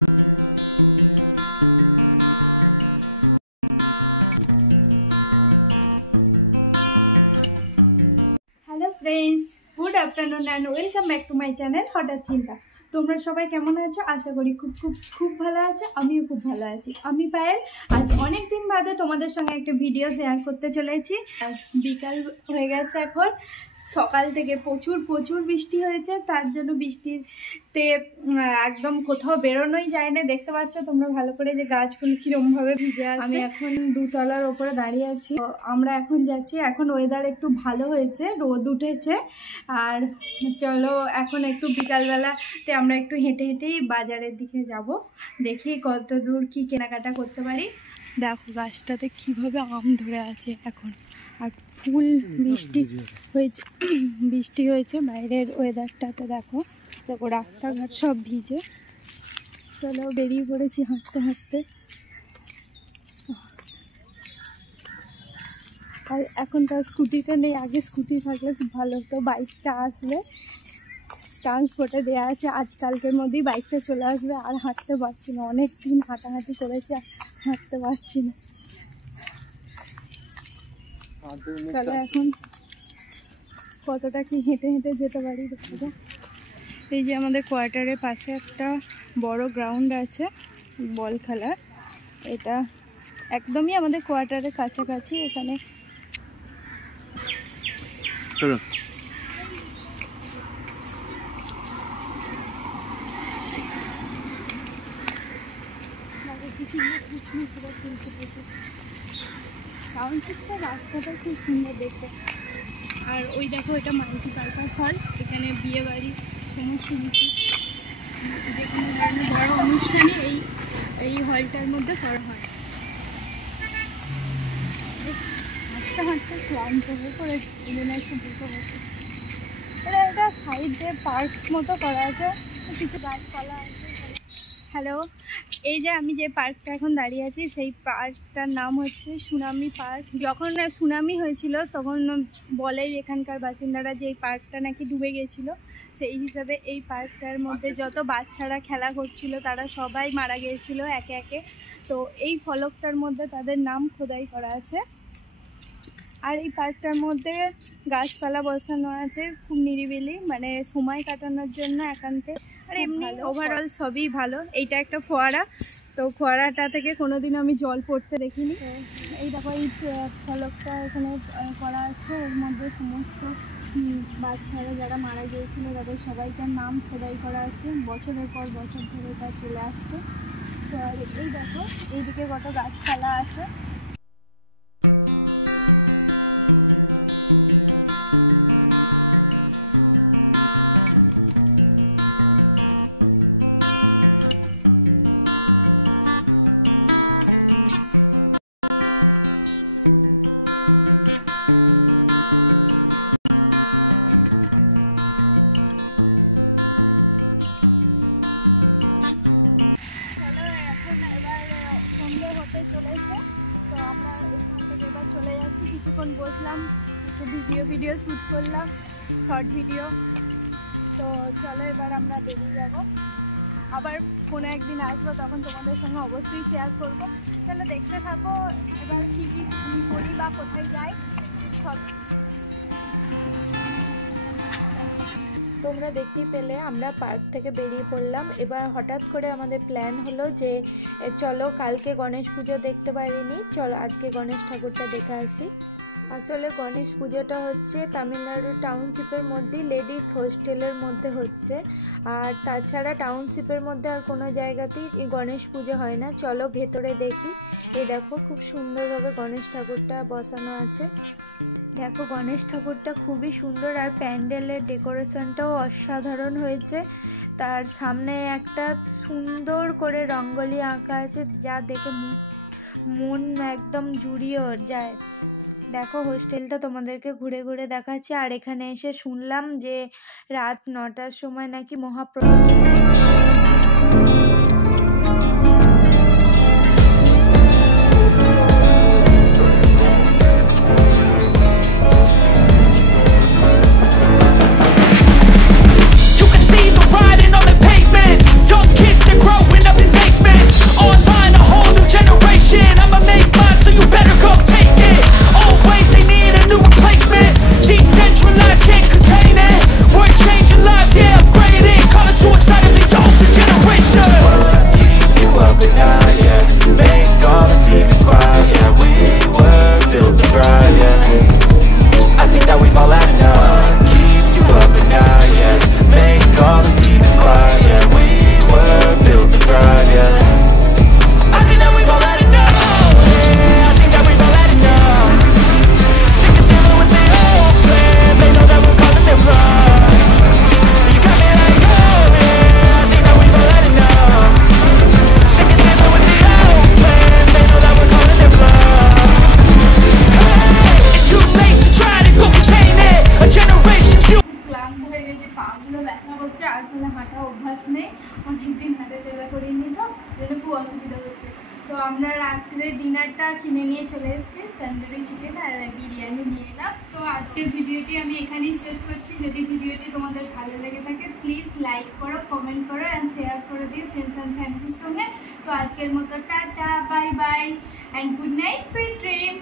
Good afternoon and welcome back to my channel हठाৎ चिंता। তোমরা সবাই কেমন আছো? আশা করি খুব খুব খুব ভালো আছো। আমিও খুব ভালো আছি। আমি পায়েল আজ অনেক দিন বাদে তোমাদের সঙ্গে একটা ভিডিও শেয়ার করতে চলেছি। বিকাল হয়ে গেছে, এখন সকাল থেকে প্রচুর বৃষ্টি হয়েছে, তার জন্য বৃষ্টিতে একদম কোথাও বেরোনোই যায় না। দেখতে পাচ্ছ তোমরা ভালো করে যে গাছগুলো কিরকম ভাবে ভিজে আছে। আমি এখন দুতলার ওপরে দাঁড়িয়ে আছি। আমরা এখন যাচ্ছি, এখন ওয়েদার একটু ভালো হয়েছে, রোদ উঠেছে। আর চলো এখন একটু বিকালবেলাতে আমরা একটু হেঁটে হেঁটেই বাজারের দিকে যাব, দেখি কত দূর কি কেনাকাটা করতে পারি। দেখো গাছটাতে কিভাবে আম ধরে আছে এখন, আর ফুল বৃষ্টি হয়েছে বাইরের ওয়েদারটাতে দেখো রাস্তাঘাট সব ভিজে। চলো বেরিয়ে পড়েছি হাঁটতে হাঁটতে। আর এখন তো স্কুটিটা নেই, আগে স্কুটি থাকলে খুব ভালো হতো। বাইকটা আসলে ট্রান্সপোর্টে দেওয়া আছে, আজকালকের মধ্যেই বাইকটা চলে আসবে। আর হাঁটতে পারছি না, অনেক দিন হাঁটাহাঁটি করেছি, হাঁটতে পারছি না। চলো এখন কতটা কি হেঁটে হেঁটে যেতে পারি দেখতে। এই যে আমাদের কোয়ার্টারের পাশে একটা বড় গ্রাউন্ড আছে বল খেলার, এটা একদমই আমাদের কোয়ার্টারের কাছাকাছি। এখানে রাস্তাটা খুব সুন্দর দেখতে। আর ওই দেখো এটা মাল্টিপারপাস হল, এখানে বিয়ে বাড়ি সমস্ত কিছু যে কোনো ধরনের বড় অনুষ্ঠানে এই হলটার মধ্যে করা হয়। হাঁটতে হাঁটতে ক্লান্ত হয়ে পড়েছি, একটু দ্রুত বসে। এটা সাইডে পার্ক মতো করা আছে, কিছু গাছপালা আছে। হ্যালো, এই যে আমি যে পার্কটা এখন দাঁড়িয়ে আছি, সেই পার্কটার নাম হচ্ছে সুনামি পার্ক। যখন সুনামি হয়েছিল তখন বলে এখানকার বাসিন্দারা যে এই পার্কটা নাকি ডুবে গেছিলো, সেই হিসাবে এই পার্কটার মধ্যে যত বাচ্চারা খেলা করছিল তারা সবাই মারা গিয়েছিল একে একে। তো এই ফলকটার মধ্যে তাদের নাম খোদাই করা আছে। আর এই পার্কটার মধ্যে গাছপালা বসানো আছে, খুব নিরিবিলি, মানে সময় কাটানোর জন্য একান্তে। আর এমনি ওভারঅল সবই ভালো। এইটা একটা ফোয়ারা, তো ফোয়ারাটা থেকে কোনোদিন আমি জল পড়তে দেখিনি। তো এই দেখো এই ফলকটা এখানে করা আছে, এর মধ্যে সমস্ত বাচ্চারা যারা মারা গিয়েছিল তাদের সবাইকার নাম খোদাই করা আছে, বছরের পর বছর ধরে তা চলে আসছে। তো এই দেখো এইদিকে কত গাছপালা আছে। ভিডিও শ্যুট করলাম, শর্ট ভিডিও। তো চলো এবার আমরা দেখতে যাবো, আবার কোনো একদিন আসবো, তখন তোমাদের সঙ্গে অবশ্যই শেয়ার করবো। চলো দেখতে থাকো এবার কী কী করি বা করতে যাই সব। তোমরা দেখতেই পেলে আমরা পার্ক থেকে বেরিয়ে পড়লাম। এবার হঠাৎ করে আমাদের প্ল্যান হলো যে চলো কালকে গণেশ পুজো দেখতে পারিনি, চলো আজকে গণেশ ঠাকুরটা দেখে আসি। আসলে গণেশ পুজোটা হচ্ছে তামিলনাড়ু টাউনশিপের মধ্যে লেডিস হোস্টেলের মধ্যে হচ্ছে, আর তাছাড়া টাউনশিপের মধ্যে আর কোনো জায়গাতেই গণেশ পুজো হয় না। চলো ভেতরে দেখি। এই দেখো খুব সুন্দরভাবে গণেশ ঠাকুরটা বসানো আছে। দেখো গণেশ ঠাকুরটা খুবই সুন্দর, আর প্যান্ডেলের ডেকোরেশনটাও অসাধারণ হয়েছে। তার সামনে একটা সুন্দর করে রঙ্গোলি আঁকা আছে, যা দেখে মন একদম জুড়িয়ে যায়। দেখো হোস্টেলটা তোমাদেরকে ঘুরে ঘুরে দেখাচ্ছি। আর এখানে এসে শুনলাম যে রাত 9টার সময় নাকি মহাপ্রসাদ। You can see them riding on the pavement. Young kids, they're growing up in আমরা রাত্রে ডিনারটা কিনে নিয়ে চলে এসেছি, তন্দুরি চিকেন আর বিরিয়ানি নিয়ে এলাম। তো আজকের ভিডিওটি আমি এখানেই শেষ করছি। যদি ভিডিওটি তোমাদের ভালো লেগে থাকে প্লিজ লাইক করো, কমেন্ট করো অ্যান্ড শেয়ার করে দিও ফ্রেন্ডস অ্যান্ড ফ্যামিলির সঙ্গে। তো আজকের মতো tata, bye bye and good night, sweet dream.